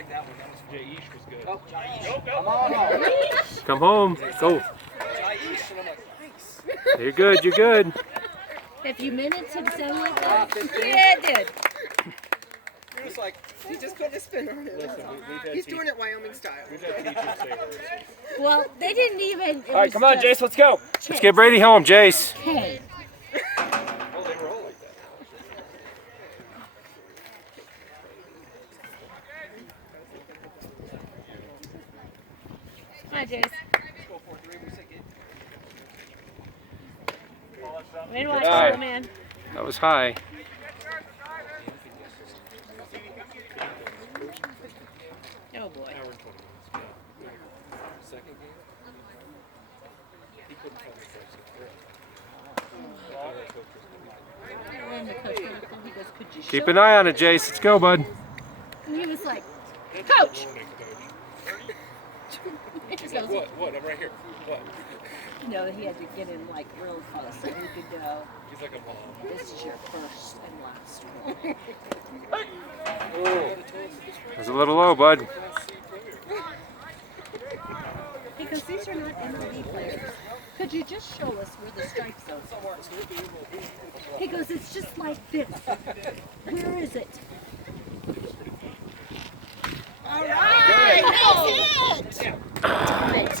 like that one. That was fun. Jaish was good. Oh, Jaish. Go, go. Come on. Come home. Go. Jaish. And I'm like, thanks. You're good. You're good. A few minutes and sound like that. Yeah, it did. You're just like, he just put a spin on it. Listen, we've had He's doing it Wyoming style. We've had teachers say that. Well, they didn't even. All right, come on, Jace, let's go. Let's get Brady home, Jace. Okay. Oh, they were all like that. Hi, Jace. Way to watch, Alright. little man. That was high. Oh boy. Hour and 20 minutes. Yeah. Second game, he couldn't find the strikes at And the coach went up to him, he goes, "Could you Keep show an eye on it, Jace. Let's go, bud. me?" And he was like, "Coach." He's like, what? What? I'm right here. What? You know, he had to get in like real close so he could go. He's like a mom. This is your first and last one. Oh. That was a little low, bud. Because these are not MLB players. Could you just show us where the strike zone is? He goes, "It's just like this. Where is it?" All right. Nice hit. Damn it.